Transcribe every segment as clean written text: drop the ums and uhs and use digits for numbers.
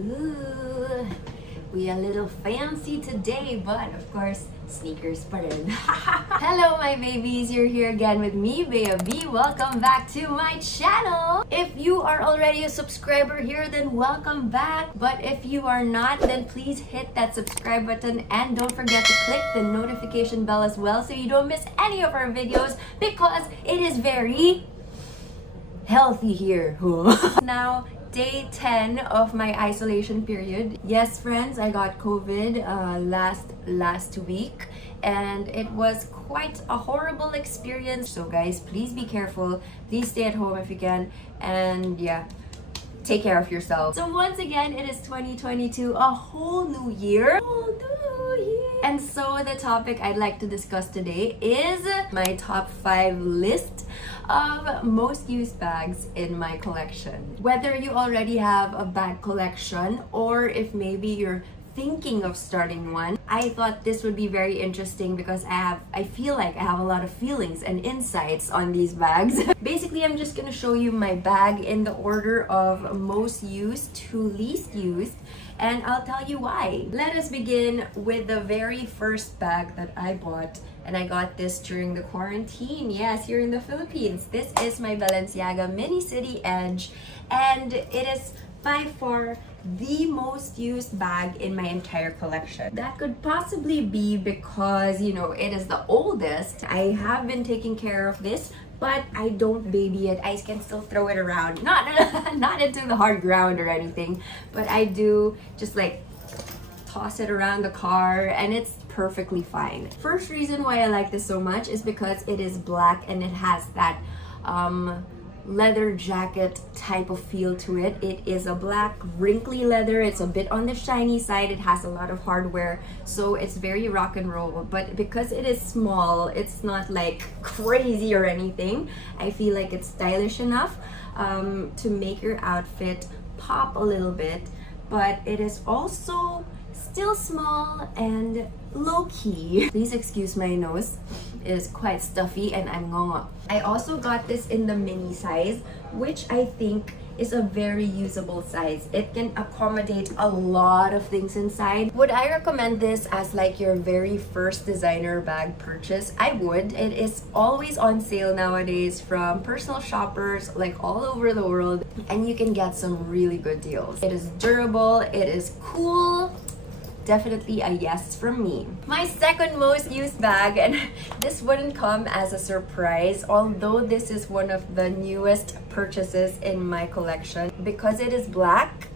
Ooh, we a little fancy today, but of course, sneakers pa rin. Hello my babies, you're here again with me, Bea B. Welcome back to my channel. If you are already a subscriber here, then welcome back. But if you are not, then please hit that subscribe button and don't forget to click the notification bell as well so you don't miss any of our videos because it is very healthy here. Now, day 10 of my isolation period. Yes, friends, I got COVID last week and it was quite a horrible experience. So guys, please be careful. Please stay at home if you can, and yeah, take care of yourself. So once again, it is 2022, a whole new year. And so the topic I'd like to discuss today is my top 5 list of most used bags in my collection. Whether you already have a bag collection or if maybe you're thinking of starting one, I thought this would be very interesting because I feel like I have a lot of feelings and insights on these bags. Basically, I'm just gonna show you my bag in the order of most used to least used, and I'll tell you why. Let us begin with the very first bag that I bought, and I got this during the quarantine. Yes, here in the Philippines. This is my Balenciaga Mini City Edge, and it is by far the most used bag in my entire collection. That could possibly be because, you know, it is the oldest. I have been taking care of this, but I don't baby it. I can still throw it around. Not into the hard ground or anything, but I do just like toss it around the car and it's perfectly fine. First reason why I like this so much is because it is black and it has that leather jacket type of feel to it. It is a black wrinkly leather. It's a bit on the shiny side. It has a lot of hardware, so it's very rock and roll. But because it is small, it's not like crazy or anything. I feel like it's stylish enough to make your outfit pop a little bit, but it is also still small and low-key. Please excuse my nose. It is quite stuffy and I'm ngongo. I also got this in the mini size, which I think is a very usable size. It can accommodate a lot of things inside. Would I recommend this as like your very first designer bag purchase? I would. It is always on sale nowadays from personal shoppers like all over the world, and you can get some really good deals. It is durable, it is cool. Definitely a yes from me. My second most used bag, and this wouldn't come as a surprise, although this is one of the newest purchases in my collection. Because it is black,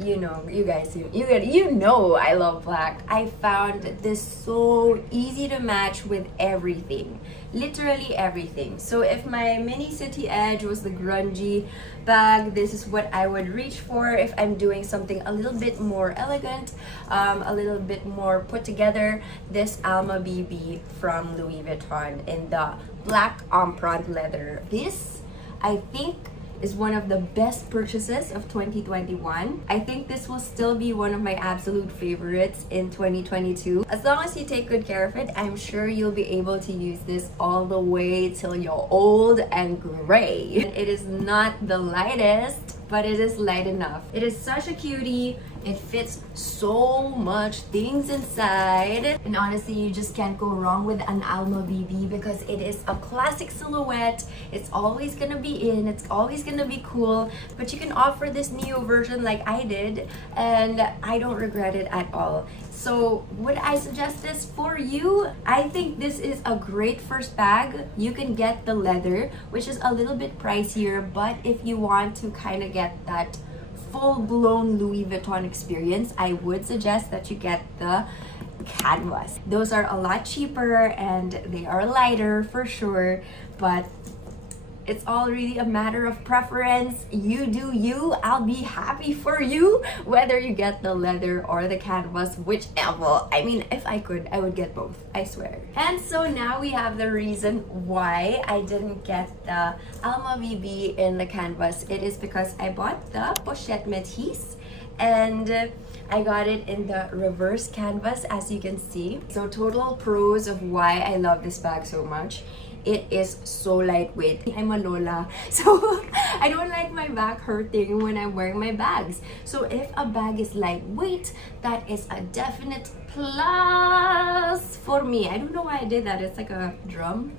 you know, you guys, you know I love black. I found this so easy to match with everything. Literally everything. So if my Mini City Edge was the grungy bag, this is what I would reach for. If I'm doing something a little bit more elegant, a little bit more put together, this ALMA BB from Louis Vuitton in the black empreinte leather. This, I think, is one of the best purchases of 2021. I think this will still be one of my absolute favorites in 2022. As long as you take good care of it, I'm sure you'll be able to use this all the way till you're old and gray. It is not the lightest, but it is light enough. It is such a cutie. It fits so much things inside. And honestly, you just can't go wrong with an ALMA BB because it is a classic silhouette. It's always gonna be in, it's always gonna be cool, but you can offer this neo version like I did, and I don't regret it at all. So would I suggest this for you? I think this is a great first bag. You can get the leather, which is a little bit pricier, but if you want to kind of get that full-blown Louis Vuitton experience, I would suggest that you get the canvas. Those are a lot cheaper and they are lighter for sure, but it's all really a matter of preference. You do you. I'll be happy for you whether you get the leather or the canvas, whichever. I mean, if I could, I would get both, I swear. And so now we have the reason why I didn't get the ALMA BB in the canvas. It is because I bought the Pochette METIS and I got it in the reverse canvas, as you can see. So total pros of why I love this bag so much it is so lightweight. I'm a lola, so I don't like my back hurting when I'm wearing my bags. So if a bag is lightweight, that is a definite plus for me. I don't know why I did that. It's like a drum.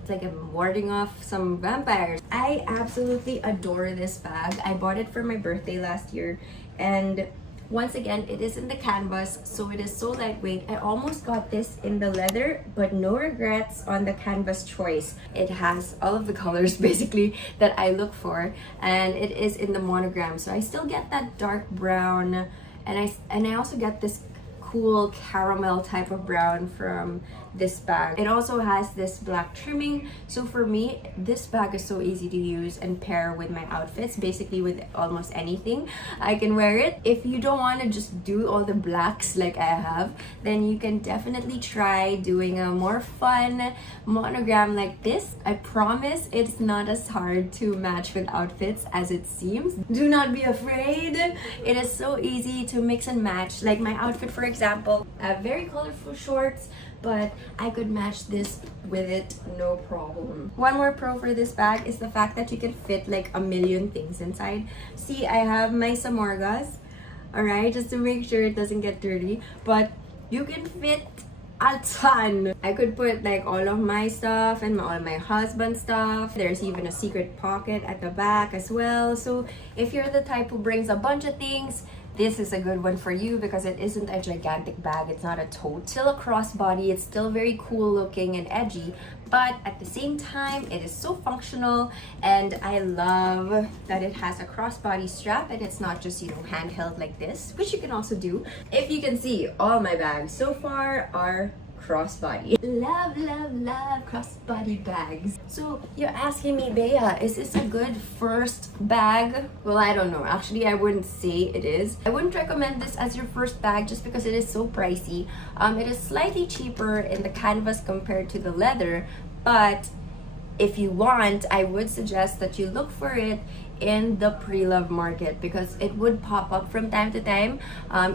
It's like I'm warding off some vampires. I absolutely adore this bag. I bought it for my birthday last year, and once again, it is in the canvas, so it is so lightweight. I almost got this in the leather, but no regrets on the canvas choice. It has all of the colors basically that I look for, and it is in the monogram. So I still get that dark brown, and I also get this cool caramel type of brown from this bag. It also has this black trimming, so for me this bag is so easy to use and pair with my outfits. Basically with almost anything I can wear it. If you don't want to just do all the blacks like I have, then you can definitely try doing a more fun monogram like this. I promise it's not as hard to match with outfits as it seems. Do not be afraid. It is so easy to mix and match. Like my outfit, for example, I have very colorful shorts, but I could match this with it no problem. One more pro for this bag is the fact that you can fit like a million things inside. See, I have my samorgas, alright, just to make sure it doesn't get dirty, but you can fit a ton. I could put like all of my stuff and all my husband's stuff. There's even a secret pocket at the back as well. So if you're the type who brings a bunch of things, this is a good one for you because it isn't a gigantic bag. It's not a tote. Still a crossbody. It's still very cool looking and edgy, but at the same time, it is so functional, and I love that it has a crossbody strap and it's not just, you know, handheld like this, which you can also do. If you can see, all my bags so far are crossbody. Love, love, love crossbody bags. So you're asking me, Bea, is this a good first bag? Well, I don't know. Actually, I wouldn't say it is. I wouldn't recommend this as your first bag just because it is so pricey. It is slightly cheaper in the canvas compared to the leather, but if you want, I would suggest that you look for it in the pre-love market because it would pop up from time to time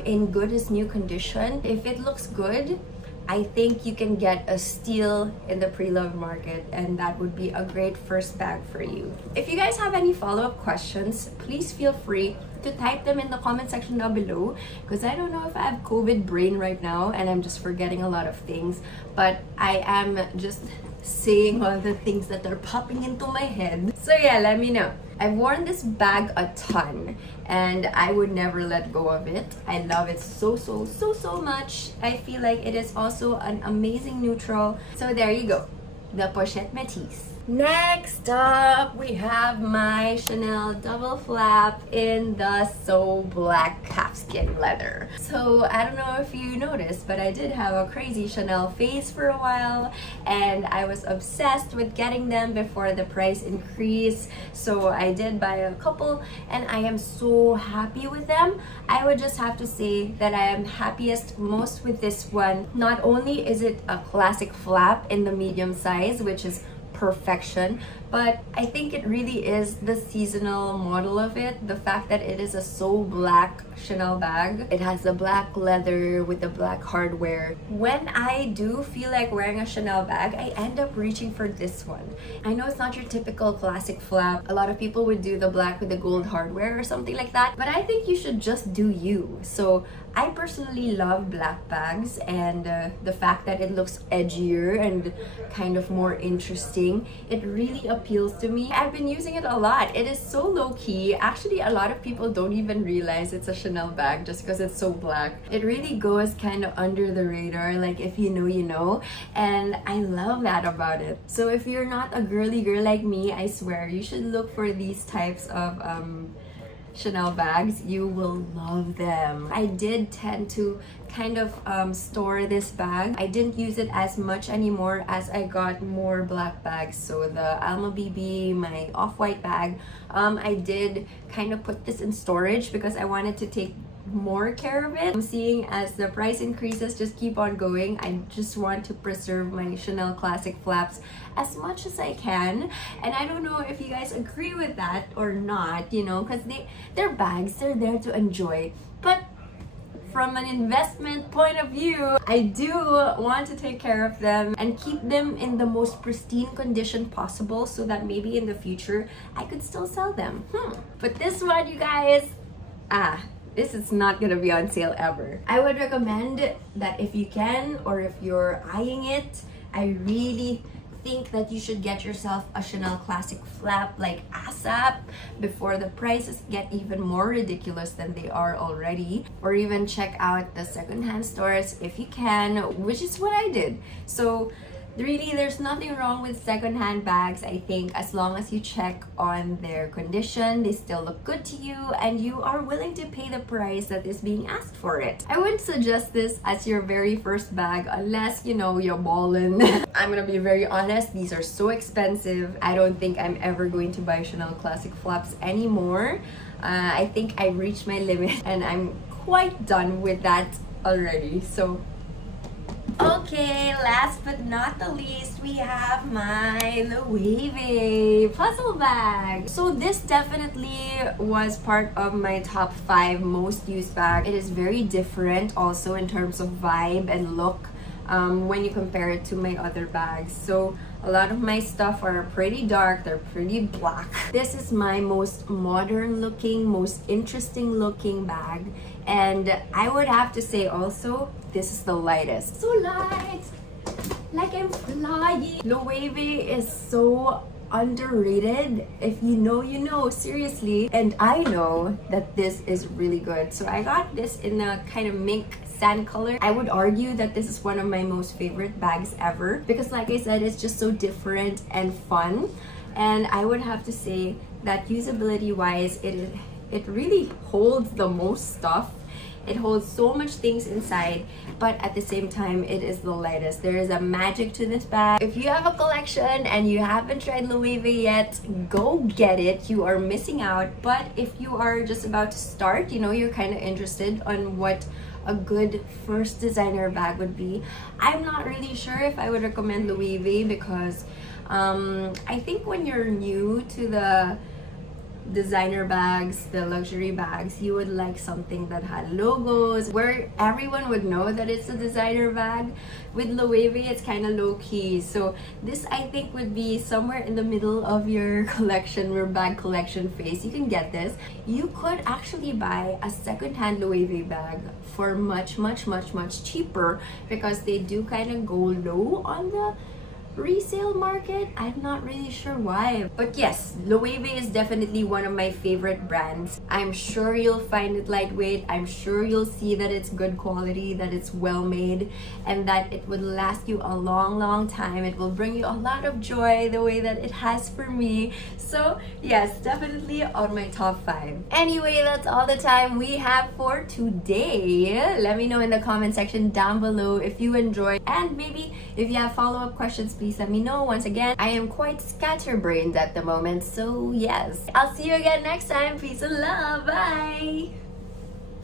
in good as new condition. If it looks good, I think you can get a steal in the pre-love market, and that would be a great first bag for you. If you guys have any follow-up questions, please feel free to type them in the comment section down below because I don't know if I have COVID brain right now and I'm just forgetting a lot of things, but I am just saying all the things that are popping into my head. So yeah, let me know. I've worn this bag a ton and I would never let go of it. I love it so much. I feel like it is also an amazing neutral. So there you go, the Pochette Metis. Next up, we have my Chanel double flap in the so black calfskin leather. So I don't know if you noticed, but I did have a crazy Chanel phase for a while, and I was obsessed with getting them before the price increase. So I did buy a couple, and I am so happy with them. I would just have to say that I am happiest most with this one. Not only is it a classic flap in the medium size, which is perfection, but I think it really is the seasonal model of it. The fact that it is a so black Chanel bag. It has the black leather with the black hardware. When I do feel like wearing a Chanel bag, I end up reaching for this one. I know it's not your typical classic flap. A lot of people would do the black with the gold hardware or something like that, but I think you should just do you. So I personally love black bags, and the fact that it looks edgier and kind of more interesting, it really appeals to me. I've been using it a lot. It is so low-key. Actually, a lot of people don't even realize it's a Chanel bag just because it's so black. It really goes kind of under the radar, like if you know, you know, and I love that about it. So if you're not a girly girl like me, I swear you should look for these types of Chanel bags. You will love them. I did tend to kind of store this bag. I didn't use it as much anymore as I got more black bags. So the ALMA BB, my off-white bag, I did kind of put this in storage because I wanted to take more care of it. I'm seeing as the price increases just keep on going, I just want to preserve my Chanel classic flaps as much as I can, and I don't know if you guys agree with that or not, you know, because they're bags, they're there to enjoy, but from an investment point of view, I do want to take care of them and keep them in the most pristine condition possible so that maybe in the future I could still sell them. But this one, you guys, this is not gonna be on sale ever. I would recommend that if you can, or if you're eyeing it, I really think that you should get yourself a Chanel classic flap like ASAP before the prices get even more ridiculous than they are already, or even check out the secondhand stores if you can, which is what I did. So really, there's nothing wrong with secondhand bags. I think as long as you check on their condition, they still look good to you, and you are willing to pay the price that is being asked for it. I wouldn't suggest this as your very first bag unless, you know, you're ballin'. I'm gonna be very honest, these are so expensive. I don't think I'm ever going to buy Chanel classic flaps anymore. I think I reached my limit and I'm quite done with that already. So okay, last but not the least, we have my Loewe puzzle bag. So this definitely was part of my top 5 most used bag. It is very different also in terms of vibe and look when you compare it to my other bags. So a lot of my stuff are pretty dark, they're pretty black. This is my most modern looking, most interesting looking bag. And I would have to say also, this is the lightest. So light, like I'm flying. Loewe is so underrated. If you know, you know, seriously. And I know that this is really good. So I got this in a kind of mink sand color. I would argue that this is one of my most favorite bags ever because, like I said, it's just so different and fun. And I would have to say that usability wise, it really holds the most stuff. It holds so much things inside, but at the same time, it is the lightest. There is a magic to this bag. If you have a collection and you haven't tried Loewe yet, go get it. You are missing out. But if you are just about to start, you know, you're kind of interested on what a good first designer bag would be, I'm not really sure if I would recommend Loewe because I think when you're new to the designer bags, the luxury bags, you would like something that had logos where everyone would know that it's a designer bag. With Loewe, it's kind of low-key. So this, I think, would be somewhere in the middle of your collection, your bag collection phase. You can get this. You could actually buy a second-hand Loewe bag for much cheaper because they do kind of go low on the resale market. I'm not really sure why, but yes, Loewe is definitely one of my favorite brands. I'm sure you'll find it lightweight. I'm sure you'll see that it's good quality, that it's well made, and that it would last you a long time. It will bring you a lot of joy the way that it has for me. So yes, definitely on my top 5. Anyway, that's all the time we have for today. Let me know in the comment section down below if you enjoyed, and maybe if you have follow-up questions, please let me know. Once again, I am quite scatterbrained at the moment, so yes. I'll see you again next time. Peace and love. Bye!